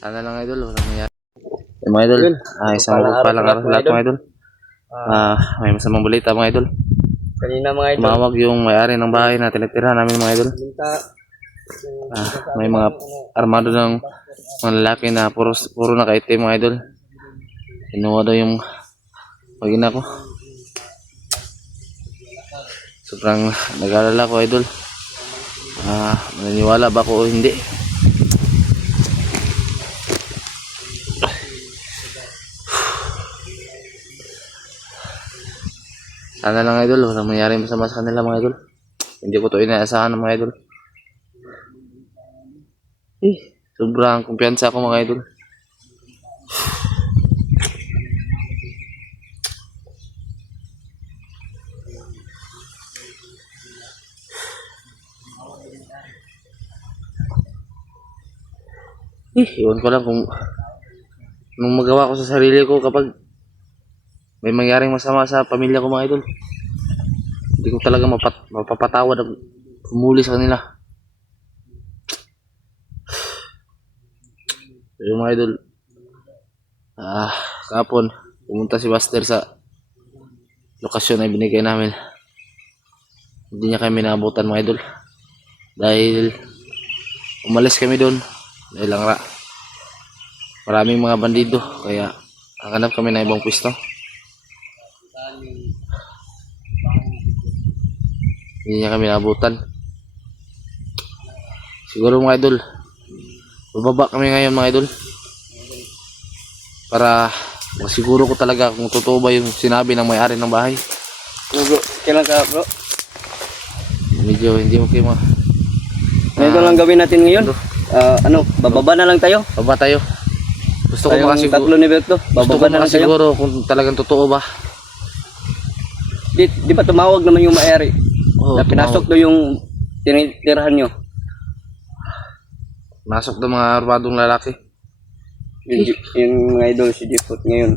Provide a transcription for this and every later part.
Sana lang idol, walang nangyari. Eh, mga idol, ah, isang palang araw sa lahat mga idol. Ah, may masamang balita mga idol. Kanina mga idol. Tumawag yung may-ari ng bahay na tinitirahan namin mga idol. Ah, may mga armado ng mga lalaki na puro, puro nakaitim mga idol. Kinuha daw yung pagina ko. Sobrang nag-alala ko idol. Ah, maniniwala ba ako o hindi? Sana lang idol, walang mangyari masama sa kanila mga idol. Hindi ko to inaasahan mga idol. Eh, sobrang kumpiyansa ako mga idol. Eh, iwan ko lang kung nung magawa ko sa sarili ko kapag may mangyaring masama sa pamilya ko mga idol. Hindi ko talaga mapat mapapatawad ang humuli sa kanila. Yung mga idol, ah, kapon, pumunta si Buster sa lokasyon na binigay namin. Hindi niya kami naabutan mga idol. Dahil umalis kami doon. Dahil ra. Maraming mga bandido. Kaya hanap kami ng ibang pwesto. Hindi niya kami naabutan. Siguro mga idol, bababa kami ngayon mga idol. Para masiguro ko talaga kung totoo ba yung sinabi ng may-ari ng bahay. Bro, bro. Kailan ka bro? Medyo hindi okay ma. Ganito lang gawin natin ngayon. Ah, ano, bababa na lang tayo. Baba tayo. Gusto ko makasiguro. tatlo ni Berto. Gusto ko Bababa na lang tayo. makasiguro kung talagang totoo ba. Di, di ba tumawag naman yung may-ari? Oo, na pinasok do yung tinitirahan nyo. Nasok ng mga armadong lalaki. Yung, yung mga idol si Jipot ngayon.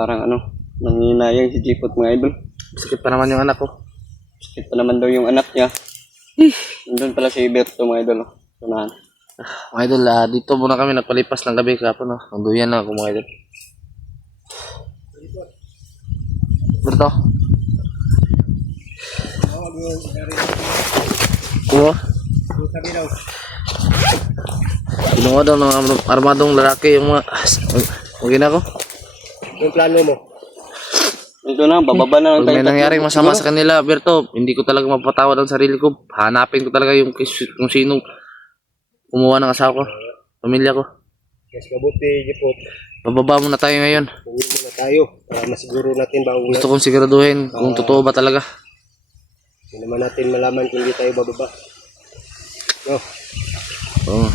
Parang ano, nanginayang si Jipot mga idol. Sakit pa naman yung anak ko. Sakit pa naman daw yung anak niya. Nandun pala si Berto mga idol. oh. Tunahan. Mga idol, ah, dito muna kami nagpalipas ng gabi kapon. No? Nanduyan na ako mga idol. Berto. Oo. Kinuha daw ng arm- armadong lalaki yung mga... Huwag na ako. Yung plano mo? Ito na, bababa na lang tayo. may nangyaring masama sa kanila, Berto, hindi ko talaga mapatawad ang sarili ko. Hanapin ko talaga yung kung sino kumuha ng asawa ko, pamilya ko. Mas mabuti, Jepot. Pababa muna tayo ngayon. Uwi muna tayo para masiguro natin ba kung Gusto kong siguraduhin kung totoo ba talaga. Hindi naman natin malaman kung hindi tayo bababa. No, Oo.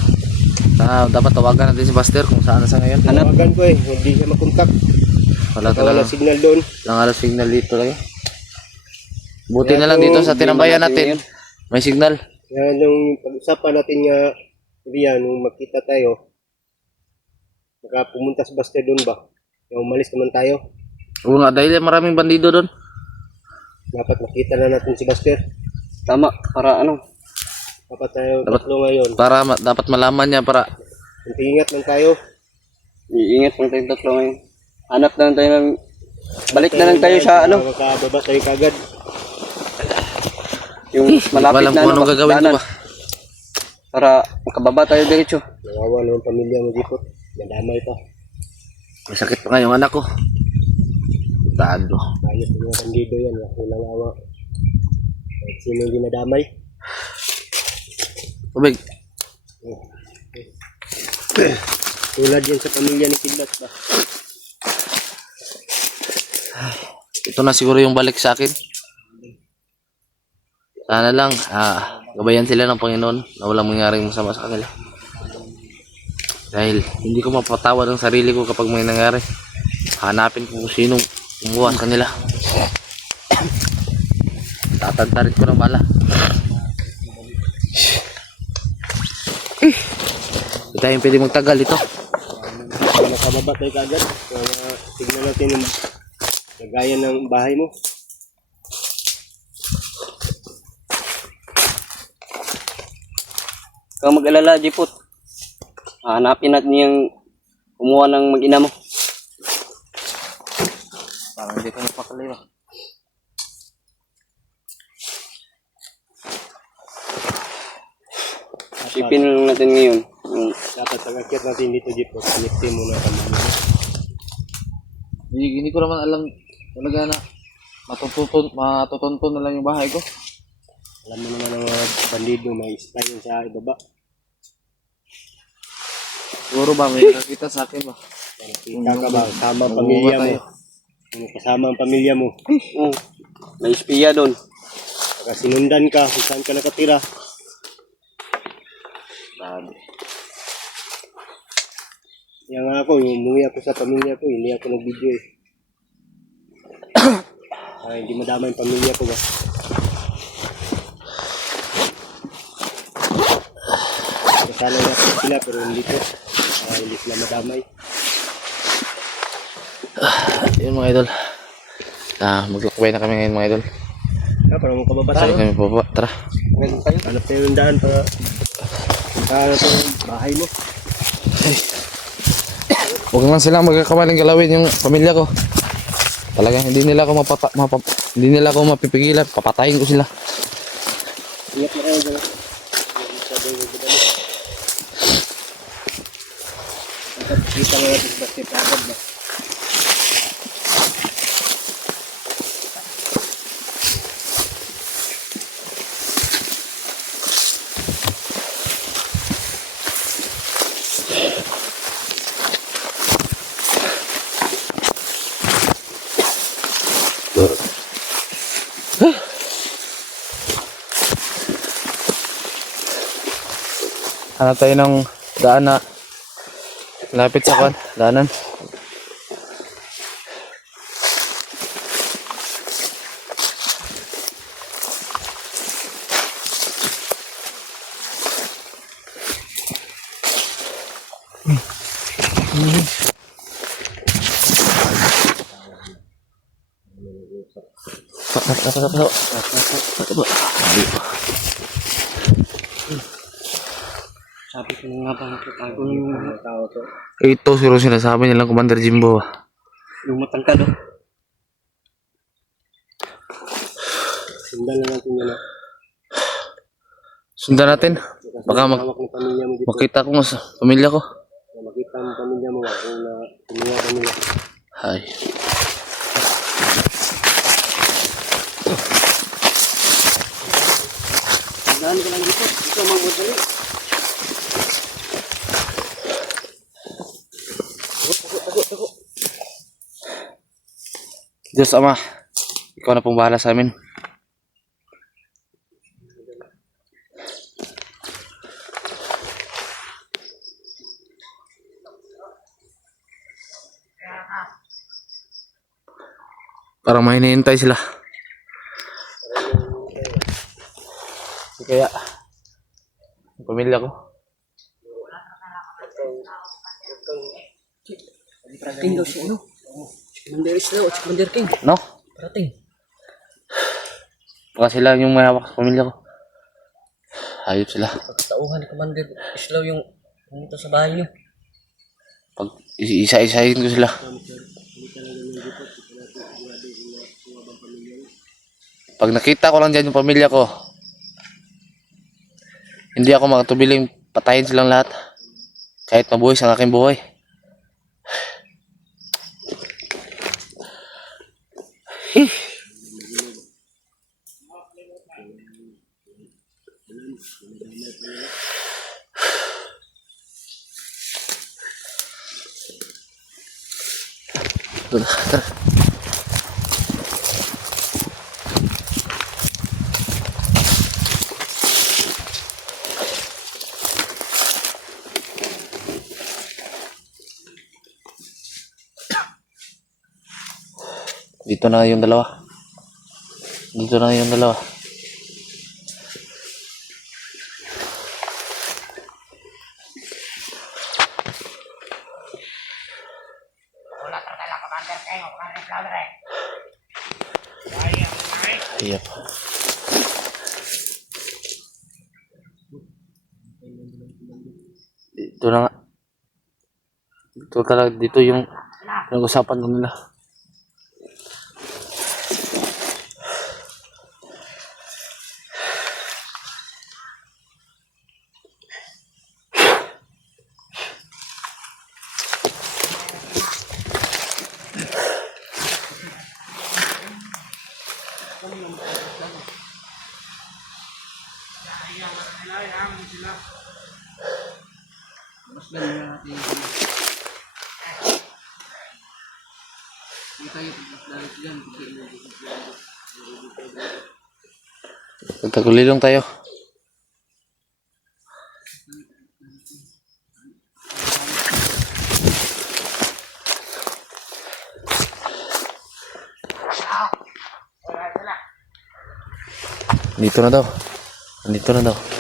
Ah, dapat tawagan natin si Buster kung saan sa ngayon. tawagan ko eh, hindi siya makontak. Wala Wala talaga. signal doon. Alas signal dito talaga. Buti na lang dito sa tinambayan natin. May signal. Yan yung pag-usapan natin nga, Rian, nung makita tayo, baka pumunta sa Buster doon ba? Yung umalis naman tayo, Oo nga, dahil maraming bandido doon. Dapat makita na natin si Buster. Tama, para ano, Dapat tayo tatlo ngayon. Para ma- dapat malaman niya para Ingat lang tayo. iingat lang tayong tatlo ngayon. Hanap na lang tayo ng... Balik na lang tayo sa ano, Makababa tayo kagad. yung malapit walang na kung ano, anong gagawin ko ba. Para makababa tayo diretso. Nawawa naman pamilya mo, Jepot. Nadamay pa. May sakit pa nga yung anak ko. Tado. Ayos yung mga bandido yan. Walang awa. Kahit sino yung dinadamay. Tubig. Tulad yan sa pamilya ni Kidlat ba? Ito na siguro yung balik sa akin. Sana lang, ah, gabayan sila ng Panginoon na walang mangyaring masama sa kanila. Dahil hindi ko mapatawad ang sarili ko kapag may nangyari. Hanapin ko kung sinong kumuha sa kanila. Tatantarin ko ng bala. Hindi tayo pwede magtagal ito. Nakababa tayo kagad, kaya tignan natin yung lagayan ng bahay mo. Kung mag-alala, Jipot. Hanapin natin yung kumuha ng mag-ina mo. Parang hindi ko mapakali ba? Sipin lang natin ngayon. Yung Dapat pag-akit natin dito, Jeep, connectin muna kami. Hindi, hindi ko naman alam talaga na matutuntun, matutuntun na lang yung bahay ko. Alam mo naman ang mga bandido, may style yun sa ibaba. Siguro ba may nakita sa akin ba? Kita ka ba, Manguha pamilya mo. Kung Kasama ang pamilya mo. oh, may espiya doon. Saka sinundan ka, kung saan ka nakatira. Grabe. Yan nga ako, yung umuwi ako sa pamilya ko, hindi ako nag-video eh. Ay, hindi madama yung pamilya ko ba? Kasala na sila pero hindi ko. Ay, hindi sila madamay. Yun mga idol. Ah, maglakbay na kami ngayon mga idol. Ah, parang mga kababasa. Sali kami po Tara. Tayo. Hanap tayo ng daan para para sa bahay mo. Huwag naman silang magkakamaling galawin yung pamilya ko. Talaga hindi nila ako mapapa, mapa, hindi nila ako mapipigilan. Papatayin ko sila. Ingat na kayo dyan. Kita nga natin sa basket agad ba? Hanap tayo ng daan na lapit sa kwan. Daanan. Pak, pak, pak, pak, pak, pak, pak, pak. Sabi ko na nga ba, nakitago yung, Mga tao to. Ito siguro sinasabi nilang Commander Jimbo. yung matangkad. Oh. Sundan lang natin yun. ah. Sundan natin. Baka mag pamilya makita ko sa pamilya ko. Makita mo pamilya mo ah, kung na ka nila. Hay. Daan ka lang dito. Ito ang magmadali. Diyos Ama, ikaw na pong bahala sa amin. Parang may hinihintay sila. Kaya, ang pamilya ko. Siya, ano? Commander Isla, at Commander King. No? Parating. Baka sila yung may hawak sa pamilya ko. Hayop sila. Pagtauhan ni Commander Isla yung pumunta sa bahay niyo. Pag isa-isahin ko sila. Pag nakita ko lang dyan yung pamilya ko, hindi ako makatubiling patayin silang lahat. Kahit mabuhay sa aking buhay. Tara, Dito na yung dalawa. Dito na yung dalawa. Ayap. Dito na nga. Ito talaga, dito yung pinag-usapan nila. Magtagulilong tayo. Dito na daw. Dito na daw.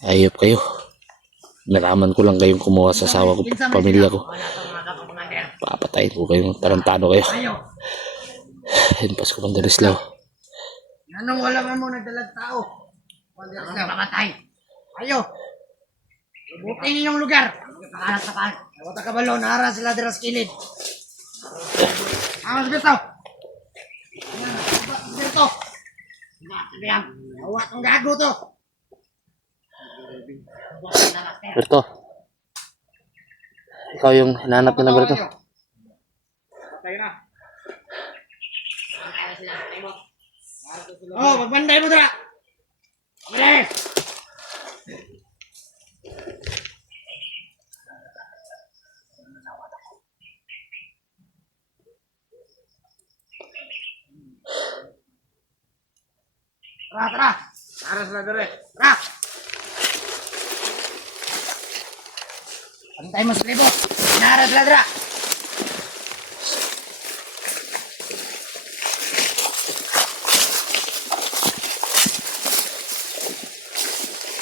Ayop kayo. Nalaman ko lang kayong kumuha sa asawa ko, pamilya ko. Papatayin ko kayong tarantado kayo. Ayun, Pasko Mandarislaw. Anong wala man mo nagdalag tao? Ang pamatay. Ayo. Ibutin ninyong lugar. Pakalat sa kan. Wata ka balo, nahara sila dira sa kilid. Amas bitaw. Ayan. Nga, sabihan. Awat ang gago to. Berto. Ikaw yung hinanap nila, Berto. Tayo na. Oh, magbanday mo dira. Bilis! Tara, tara! Tara sila dire. Tara! Pantay mo sa libo. Nara sila dira.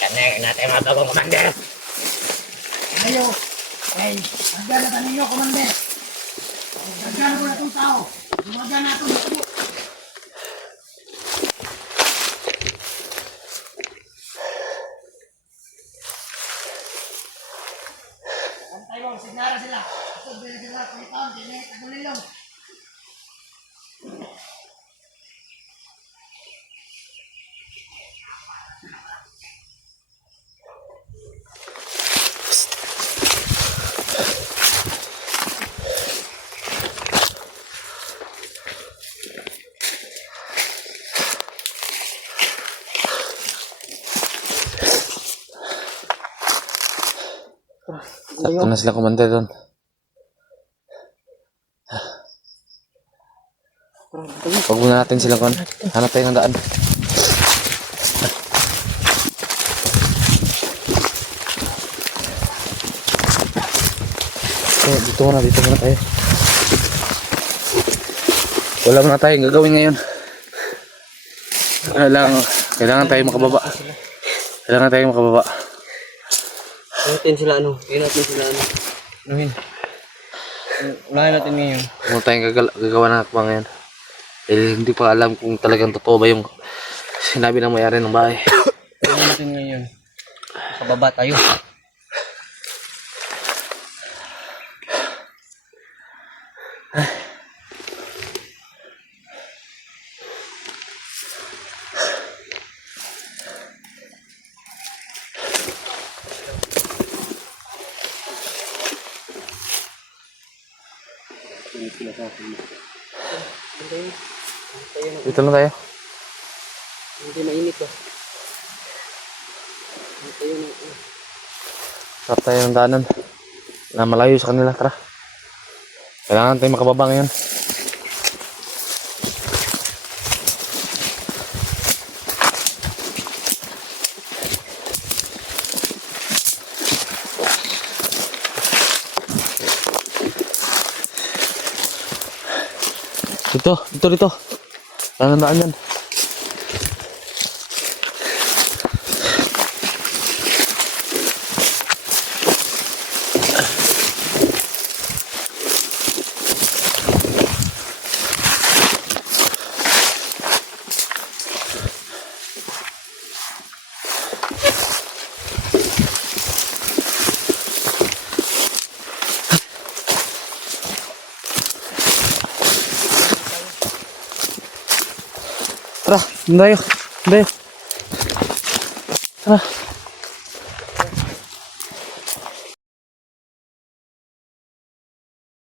Kanya natin mga bagong komande. Ayo. Ay, hanggang na ninyo, komande. Hanggang ko na itong tao. Hanggang na itong Sakto na sila kumanda doon. Huwag muna natin silang kon. Hanap tayo ng daan. Eh, dito muna, dito muna tayo. Wala muna tayong gagawin ngayon. Kailangan, kailangan tayo makababa. Kailangan tayo makababa. Natin sila ano. Natin sila ano. Anuhin. Unahin natin ngayon. Huwag tayong gagawa ng hakbang ngayon. Eh, hindi pa alam kung talagang totoo ba yung sinabi ng mayari ng bahay. Unahin natin ngayon. Kababa tayo. Dito lang tayo. Hindi mainit ba? Tayo na. Sarap tayo ng daanan. Na malayo sa kanila. Tara. Kailangan tayo makababa ngayon. Dito, dito, dito. Kailangan daan yan. Tara, doon